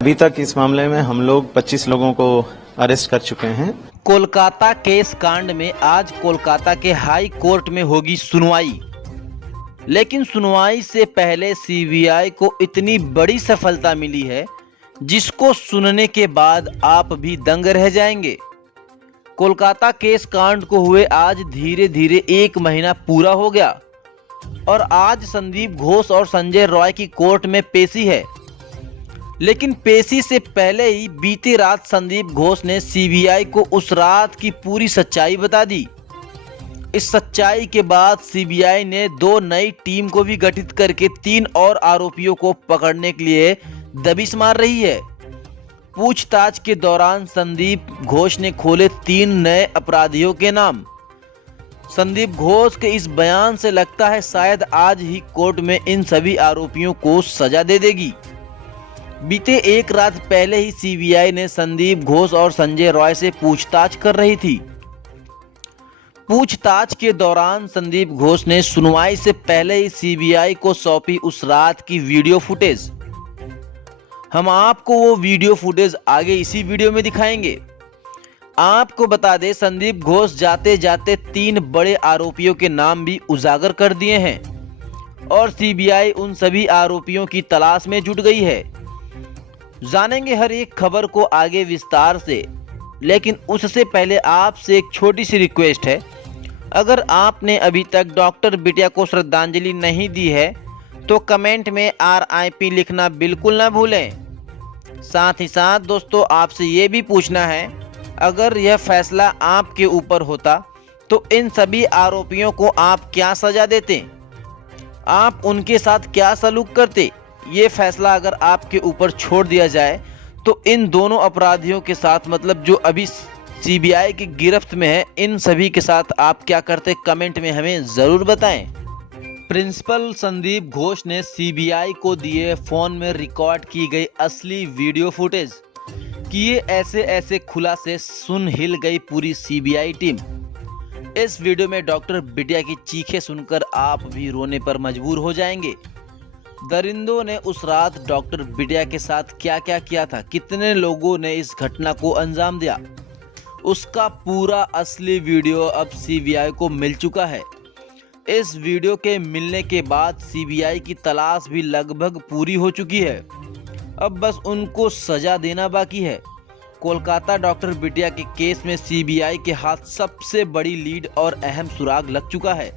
अभी तक इस मामले में हम लोग 25 लोगों को अरेस्ट कर चुके हैं। कोलकाता केस कांड में आज कोलकाता के हाई कोर्ट में होगी सुनवाई, लेकिन सुनवाई से पहले सीबीआई को इतनी बड़ी सफलता मिली है जिसको सुनने के बाद आप भी दंग रह जाएंगे। कोलकाता केस कांड को हुए आज धीरे धीरे 1 महीना पूरा हो गया और आज संदीप घोष और संजय रॉय की कोर्ट में पेशी है। लेकिन पेशी से पहले ही बीती रात संदीप घोष ने सीबीआई को उस रात की पूरी सच्चाई बता दी। इस सच्चाई के बाद सीबीआई ने 2 नई टीम को भी गठित करके 3 और आरोपियों को पकड़ने के लिए दबिश मार रही है। पूछताछ के दौरान संदीप घोष ने खोले 3 नए अपराधियों के नाम। संदीप घोष के इस बयान से लगता है शायद आज ही कोर्ट में इन सभी आरोपियों को सजा दे देगी। बीते 1 रात पहले ही सीबीआई ने संदीप घोष और संजय रॉय से पूछताछ कर रही थी। पूछताछ के दौरान संदीप घोष ने सुनवाई से पहले ही सीबीआई को सौंपी उस रात की वीडियो फुटेज। हम आपको वो वीडियो फुटेज आगे इसी वीडियो में दिखाएंगे। आपको बता दें, संदीप घोष जाते जाते 3 बड़े आरोपियों के नाम भी उजागर कर दिए हैं और सीबीआई उन सभी आरोपियों की तलाश में जुट गई है। जानेंगे हर एक खबर को आगे विस्तार से, लेकिन उससे पहले आपसे एक छोटी सी रिक्वेस्ट है। अगर आपने अभी तक डॉक्टर बिटिया को श्रद्धांजलि नहीं दी है तो कमेंट में RIP लिखना बिल्कुल ना भूलें। साथ ही साथ दोस्तों, आपसे ये भी पूछना है, अगर यह फैसला आपके ऊपर होता तो इन सभी आरोपियों को आप क्या सजा देते, आप उनके साथ क्या सलूक करते। ये फैसला अगर आपके ऊपर छोड़ दिया जाए तो इन दोनों अपराधियों के साथ, मतलब जो अभी सीबीआई की गिरफ्त में है, इन सभी के साथ आप क्या करते, कमेंट में हमें ज़रूर बताएं। प्रिंसिपल संदीप घोष ने सीबीआई को दिए फोन में रिकॉर्ड की गई असली वीडियो फुटेज। किए ऐसे ऐसे खुलासे, सुन हिल गई पूरी सीबीआई टीम। इस वीडियो में डॉक्टर बिटिया की चीखें सुनकर आप भी रोने पर मजबूर हो जाएंगे। दरिंदों ने उस रात डॉक्टर बिटिया के साथ क्या क्या किया था, कितने लोगों ने इस घटना को अंजाम दिया, उसका पूरा असली वीडियो अब सीबीआई को मिल चुका है। इस वीडियो के मिलने के बाद सीबीआई की तलाश भी लगभग पूरी हो चुकी है। अब बस उनको सजा देना बाकी है। कोलकाता डॉक्टर बिटिया के केस में सीबीआई के हाथ सबसे बड़ी लीड और अहम सुराग लग चुका है।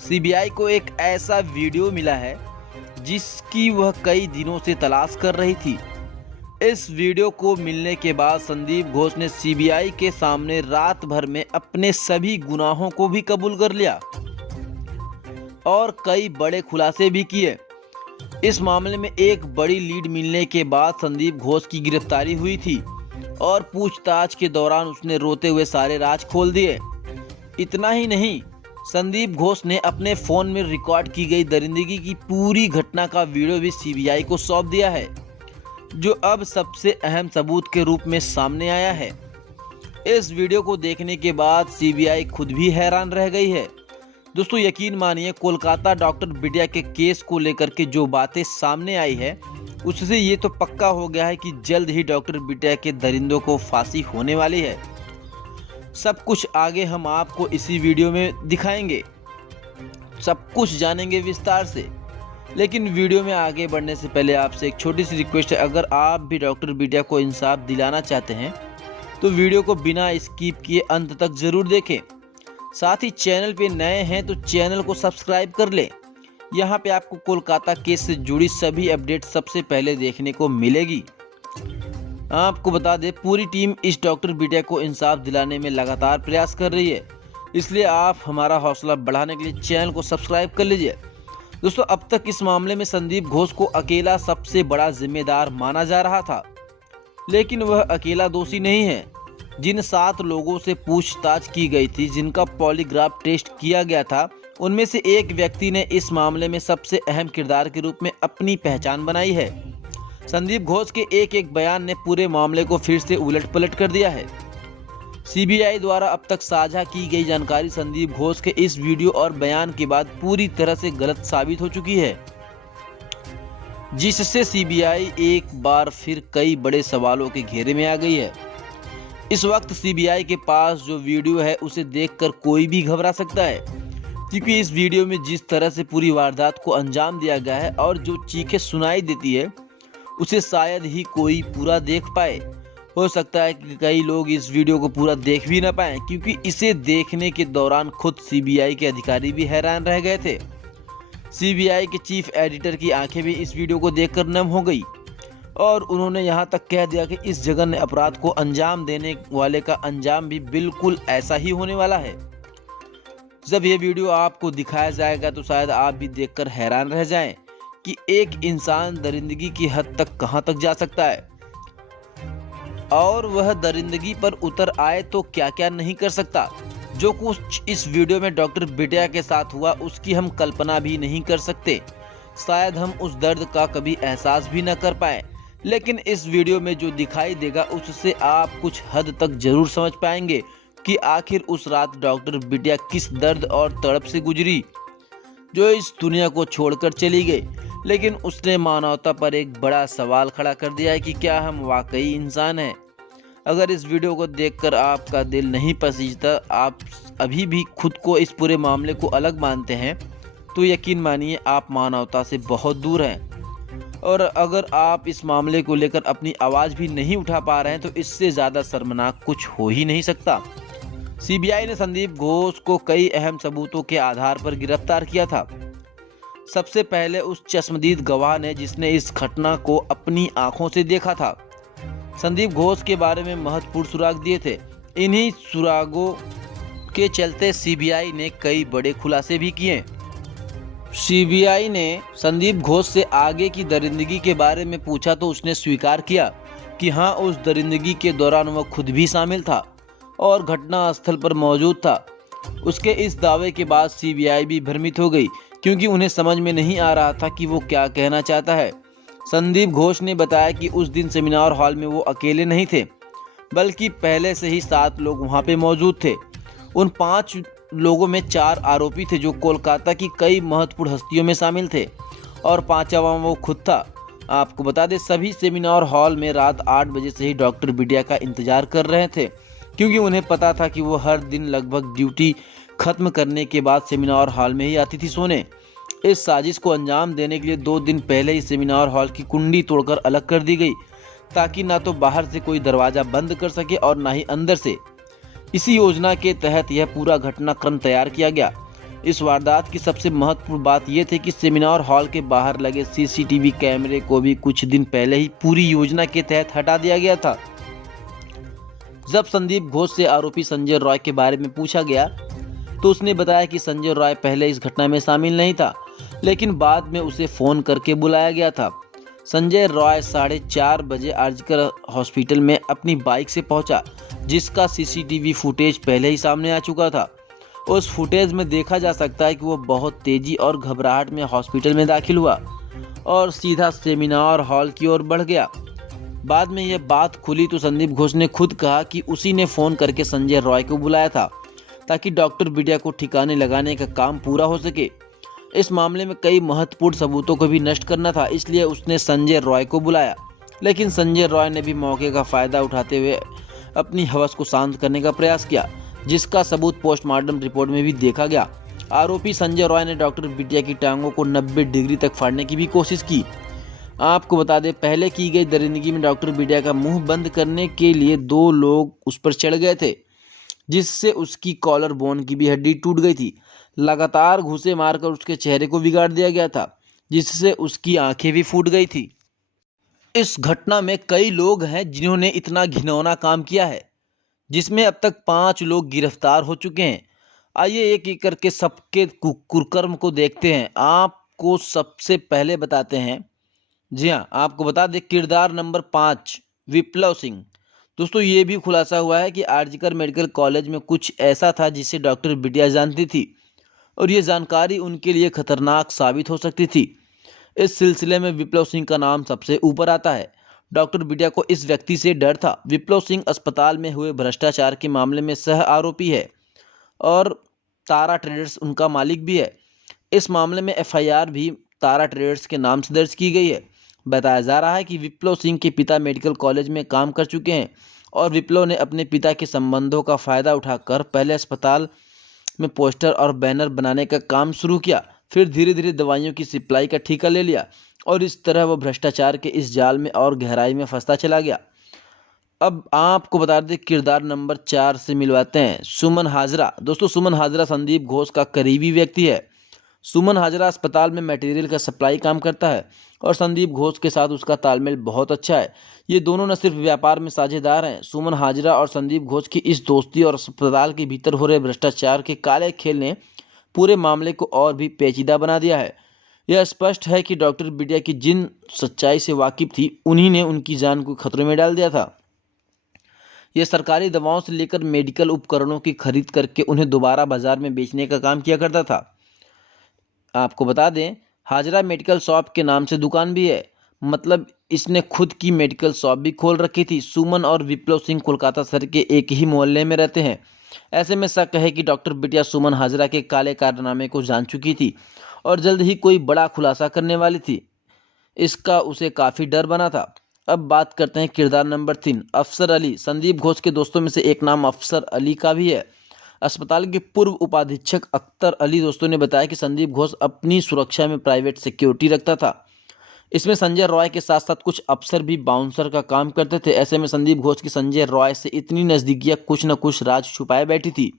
सीबीआई को एक ऐसा वीडियो मिला है जिसकी वह कई दिनों से तलाश कर रही थी। इस वीडियो को मिलने के बाद संदीप घोष ने सीबीआई के सामने रात भर में अपने सभी गुनाहों को भी कबूल कर लिया और कई बड़े खुलासे भी किए। इस मामले में एक बड़ी लीड मिलने के बाद संदीप घोष की गिरफ्तारी हुई थी और पूछताछ के दौरान उसने रोते हुए सारे राज खोल दिए। इतना ही नहीं, संदीप घोष ने अपने फोन में रिकॉर्ड की गई दरिंदगी की पूरी घटना का वीडियो भी सीबीआई को सौंप दिया है, जो अब सबसे अहम सबूत के रूप में सामने आया है। इस वीडियो को देखने के बाद सीबीआई खुद भी हैरान रह गई है। दोस्तों, यकीन मानिए, कोलकाता डॉक्टर बिटिया के केस को लेकर के जो बातें सामने आई है उससे ये तो पक्का हो गया है कि जल्द ही डॉक्टर बिटिया के दरिंदों को फांसी होने वाली है। सब कुछ आगे हम आपको इसी वीडियो में दिखाएंगे, सब कुछ जानेंगे विस्तार से। लेकिन वीडियो में आगे बढ़ने से पहले आपसे एक छोटी सी रिक्वेस्ट है, अगर आप भी डॉक्टर बिटिया को इंसाफ दिलाना चाहते हैं तो वीडियो को बिना स्किप किए अंत तक जरूर देखें। साथ ही चैनल पे नए हैं तो चैनल को सब्सक्राइब कर लें। यहाँ पे आपको कोलकाता केस से जुड़ी सभी अपडेट सबसे पहले देखने को मिलेगी। आपको बता दें, पूरी टीम इस डॉक्टर बिटिया को इंसाफ दिलाने में लगातार प्रयास कर रही है, इसलिए आप हमारा हौसला बढ़ाने के लिए चैनल को सब्सक्राइब कर लीजिए। दोस्तों, अब तक इस मामले में संदीप घोष को अकेला सबसे बड़ा जिम्मेदार माना जा रहा था, लेकिन वह अकेला दोषी नहीं है। जिन 7 लोगों से पूछताछ की गई थी, जिनका पॉलीग्राफ टेस्ट किया गया था, उनमें से एक व्यक्ति ने इस मामले में सबसे अहम किरदार के रूप में अपनी पहचान बनाई है। संदीप घोष के एक बयान ने पूरे मामले को फिर से उलट-पलट कर दिया है। सीबीआई द्वारा अब तक साझा की गई जानकारी संदीप घोष के इस वीडियो और बयान के बाद पूरी तरह से गलत साबित हो चुकी है। जिससे सीबीआई एक बार फिर कई बड़े सवालों के घेरे में आ गई है। इस वक्त सीबीआई के पास जो वीडियो है उसे देखकर कोई भी घबरा सकता है, क्योंकि इस वीडियो में जिस तरह से पूरी वारदात को अंजाम दिया गया है और जो चीखें सुनाई देती है उसे शायद ही कोई पूरा देख पाए। हो सकता है कि कई लोग इस वीडियो को पूरा देख भी ना पाएं, क्योंकि इसे देखने के दौरान खुद सीबीआई के अधिकारी भी हैरान रह गए थे। सीबीआई के चीफ एडिटर की आंखें भी इस वीडियो को देखकर नम हो गई और उन्होंने यहां तक कह दिया कि इस जघन्य अपराध को अंजाम देने वाले का अंजाम भी बिल्कुल ऐसा ही होने वाला है। जब यह वीडियो आपको दिखाया जाएगा तो शायद आप भी देखकर हैरान रह जाएं कि एक इंसान दरिंदगी की हद तक कहां तक जा सकता है और वह दरिंदगी पर उतर आए तो क्या क्या नहीं कर सकता। जो कुछ इस वीडियो में डॉक्टर बिटिया के साथ हुआ उसकी हम कल्पना भी नहीं कर सकते। शायद हम उस दर्द का कभी एहसास भी न कर पाए, लेकिन इस वीडियो में जो दिखाई देगा उससे आप कुछ हद तक जरूर समझ पाएंगे कि आखिर उस रात डॉक्टर बिटिया किस दर्द और तड़प से गुजरी, जो इस दुनिया को छोड़कर चली गई। लेकिन उसने मानवता पर एक बड़ा सवाल खड़ा कर दिया है कि क्या हम वाकई इंसान हैं। अगर इस वीडियो को देखकर आपका दिल नहीं पसीजता, आप अभी भी खुद को इस पूरे मामले को अलग मानते हैं, तो यकीन मानिए आप मानवता से बहुत दूर हैं। और अगर आप इस मामले को लेकर अपनी आवाज़ भी नहीं उठा पा रहे हैं तो इससे ज़्यादा शर्मनाक कुछ हो ही नहीं सकता। सीबीआई ने संदीप घोष को कई अहम सबूतों के आधार पर गिरफ्तार किया था। सबसे पहले उस चश्मदीद गवाह ने जिसने इस घटना को अपनी आंखों से देखा था। संदीप घोष के बारे में महत्वपूर्ण सुराग दिए थे। इन्हीं सुरागों के चलते सीबीआई ने कई बड़े खुलासे भी किए। सीबीआई ने संदीप घोष से आगे की दरिंदगी के बारे में पूछा तो उसने स्वीकार किया कि हाँ, उस दरिंदगी के दौरान वह खुद भी शामिल था और घटना स्थल पर मौजूद था। उसके इस दावे के बाद सीबीआई भी भ्रमित हो गई, क्योंकि उन्हें समझ में नहीं आ रहा था कि वो क्या कहना चाहता है। संदीप घोष ने बताया कि उस दिन सेमिनार हॉल में वो अकेले नहीं थे, बल्कि पहले से ही 7 लोग वहां पे मौजूद थे। उन 5 लोगों में 4 आरोपी थे जो कोलकाता की कई महत्वपूर्ण हस्तियों में शामिल थे और 5वां वो खुद था। आपको बता दें, सभी सेमिनार हॉल में रात 8 बजे से ही डॉक्टर बिटिया का इंतजार कर रहे थे, क्योंकि उन्हें पता था कि वो हर दिन लगभग ड्यूटी खत्म करने के बाद सेमिनार हॉल में ही आती थी सोने। इस साजिश को अंजाम देने के लिए 2 दिन पहले ही सेमिनार हॉल की कुंडी तोड़कर अलग कर दी गई, ताकि ना तो बाहर से कोई दरवाजा बंद कर सके और ना ही अंदर से। इसी योजना के तहत यह पूरा घटनाक्रम तैयार किया गया। इस वारदात की सबसे महत्वपूर्ण बात यह थी कि सेमिनार हॉल के बाहर लगे सीसीटीवी कैमरे को भी कुछ दिन पहले ही पूरी योजना के तहत हटा दिया गया था। जब संदीप घोष से आरोपी संजय रॉय के बारे में पूछा गया तो उसने बताया कि संजय रॉय पहले इस घटना में शामिल नहीं था, लेकिन बाद में उसे फोन करके बुलाया गया था। संजय रॉय 4:30 बजे आरजीकर हॉस्पिटल में अपनी बाइक से पहुंचा, जिसका सीसीटीवी फुटेज पहले ही सामने आ चुका था। उस फुटेज में देखा जा सकता है कि वो बहुत तेजी और घबराहट में हॉस्पिटल में दाखिल हुआ और सीधा सेमिनार हॉल की ओर बढ़ गया। बाद में यह बात खुली तो संदीप घोष ने खुद कहा कि उसी ने फोन करके संजय रॉय को बुलाया था, ताकि डॉक्टर बिटिया को ठिकाने लगाने का काम पूरा हो सके। इस मामले में कई महत्वपूर्ण सबूतों को भी नष्ट करना था, इसलिए उसने संजय रॉय को बुलाया। लेकिन संजय रॉय ने भी मौके का फायदा उठाते हुए अपनी हवस को शांत करने का प्रयास किया, जिसका सबूत पोस्टमार्टम रिपोर्ट में भी देखा गया। आरोपी संजय रॉय ने डॉक्टर बिटिया की टांगों को 90 डिग्री तक फाड़ने की भी कोशिश की। आपको बता दें, पहले की गई दरिंदगी में डॉक्टर बिटिया का मुंह बंद करने के लिए 2 लोग उस पर चढ़ गए थे, जिससे उसकी कॉलर बोन की भी हड्डी टूट गई थी। लगातार घूंसे मारकर उसके चेहरे को बिगाड़ दिया गया था, जिससे उसकी आंखें भी फूट गई थी। इस घटना में कई लोग हैं जिन्होंने इतना घिनौना काम किया है, जिसमें अब तक 5 लोग गिरफ्तार हो चुके हैं। आइए एक एक करके सबके कुकर्म को देखते हैं। आपको सबसे पहले बताते हैं, जी हाँ, आपको बता दें, किरदार नंबर 5 विप्लव सिंह। दोस्तों, ये भी खुलासा हुआ है कि आरजीकर मेडिकल कॉलेज में कुछ ऐसा था जिसे डॉक्टर बिटिया जानती थी और ये जानकारी उनके लिए खतरनाक साबित हो सकती थी। इस सिलसिले में विप्लव सिंह का नाम सबसे ऊपर आता है। डॉक्टर बिटिया को इस व्यक्ति से डर था। विप्लव सिंह अस्पताल में हुए भ्रष्टाचार के मामले में सह आरोपी है और तारा ट्रेडर्स उनका मालिक भी है। इस मामले में एफआईआर भी तारा ट्रेडर्स के नाम से दर्ज की गई है। बताया जा रहा है कि विप्लव सिंह के पिता मेडिकल कॉलेज में काम कर चुके हैं और विप्लव ने अपने पिता के संबंधों का फायदा उठाकर पहले अस्पताल में पोस्टर और बैनर बनाने का काम शुरू किया, फिर धीरे धीरे दवाइयों की सप्लाई का ठेका ले लिया और इस तरह वह भ्रष्टाचार के इस जाल में और गहराई में फंसता चला गया। अब आपको बता दें किरदार नंबर 4 से मिलवाते हैं सुमन हाजरा। दोस्तों, सुमन हाजरा संदीप घोष का करीबी व्यक्ति है। सुमन हाजरा अस्पताल में मटेरियल का सप्लाई काम करता है और संदीप घोष के साथ उसका तालमेल बहुत अच्छा है। ये दोनों न सिर्फ व्यापार में साझेदार हैं, सुमन हाजरा और संदीप घोष की इस दोस्ती और अस्पताल के भीतर हो रहे भ्रष्टाचार के काले खेल ने पूरे मामले को और भी पेचीदा बना दिया है। यह स्पष्ट है कि डॉक्टर बिटिया की जिन सच्चाई से वाकिफ थी उन्हीं ने उनकी जान को खतरे में डाल दिया था। यह सरकारी दवाओं से लेकर मेडिकल उपकरणों की खरीद करके उन्हें दोबारा बाजार में बेचने का काम किया करता था। आपको बता दें, हाजरा मेडिकल शॉप के नाम से दुकान भी है, मतलब इसने खुद की मेडिकल शॉप भी खोल रखी थी। सुमन और विप्लव सिंह कोलकाता शहर के एक ही मोहल्ले में रहते हैं। ऐसे में शक है कि डॉक्टर बिटिया सुमन हाजरा के काले कारनामे को जान चुकी थी और जल्द ही कोई बड़ा खुलासा करने वाली थी। इसका उसे काफ़ी डर बना था। अब बात करते हैं किरदार नंबर 3, अफसर अली। संदीप घोष के दोस्तों में से एक नाम अफसर अली का भी है। अस्पताल के पूर्व उपाधीक्षक अख्तर अली दोस्तों ने बताया कि संदीप घोष अपनी सुरक्षा में प्राइवेट सिक्योरिटी रखता था। इसमें संजय रॉय के साथ साथ कुछ अफसर भी बाउंसर का काम करते थे। ऐसे में संदीप घोष की संजय रॉय से इतनी नज़दीकियाँ कुछ न कुछ राज छुपाए बैठी थी,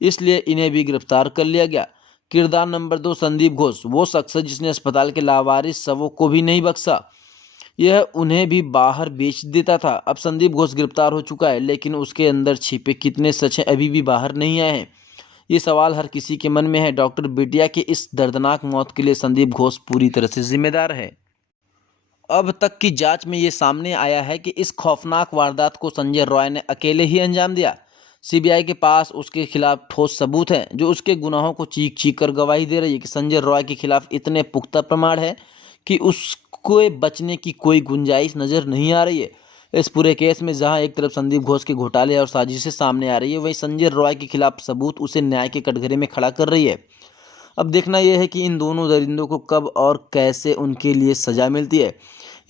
इसलिए इन्हें भी गिरफ्तार कर लिया गया। किरदार नंबर 2, संदीप घोष। वो शख्स है जिसने अस्पताल के लावारिस शवों को भी नहीं बख्शा, यह उन्हें भी बाहर बेच देता था। अब संदीप घोष गिरफ्तार हो चुका है, लेकिन उसके अंदर छिपे कितने सच हैं अभी भी बाहर नहीं आए हैं। ये सवाल हर किसी के मन में है। डॉक्टर बिटिया के इस दर्दनाक मौत के लिए संदीप घोष पूरी तरह से जिम्मेदार है। अब तक की जांच में ये सामने आया है कि इस खौफनाक वारदात को संजय रॉय ने अकेले ही अंजाम दिया। सीबीआई के पास उसके खिलाफ ठोस सबूत हैं जो उसके गुनाहों को चीख चीख कर गवाही दे रही है कि संजय रॉय के खिलाफ इतने पुख्ता प्रमाण है कि उसको बचने की कोई गुंजाइश नज़र नहीं आ रही है। इस पूरे केस में जहां एक तरफ संदीप घोष के घोटाले और साजिशें सामने आ रही है, वहीं संजय रॉय के खिलाफ सबूत उसे न्याय के कटघरे में खड़ा कर रही है। अब देखना यह है कि इन दोनों दरिंदों को कब और कैसे उनके लिए सजा मिलती है।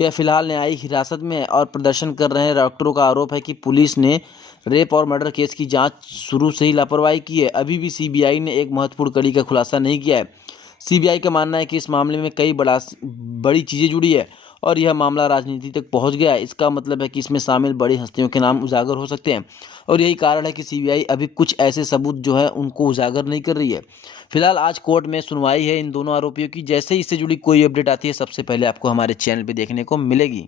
यह फिलहाल न्यायिक हिरासत में है और प्रदर्शन कर रहे हैं डॉक्टरों का आरोप है कि पुलिस ने रेप और मर्डर केस की जांच शुरू से ही लापरवाही की है। अभी भी सीबीआई ने एक महत्वपूर्ण कड़ी का खुलासा नहीं किया है। सीबीआई का मानना है कि इस मामले में कई बड़ी चीज़ें जुड़ी है और यह मामला राजनीति तक पहुंच गया है। इसका मतलब है कि इसमें शामिल बड़ी हस्तियों के नाम उजागर हो सकते हैं और यही कारण है कि सीबीआई अभी कुछ ऐसे सबूत जो है उनको उजागर नहीं कर रही है। फिलहाल आज कोर्ट में सुनवाई है इन दोनों आरोपियों की। जैसे ही इससे जुड़ी कोई अपडेट आती है सबसे पहले आपको हमारे चैनल पर देखने को मिलेगी।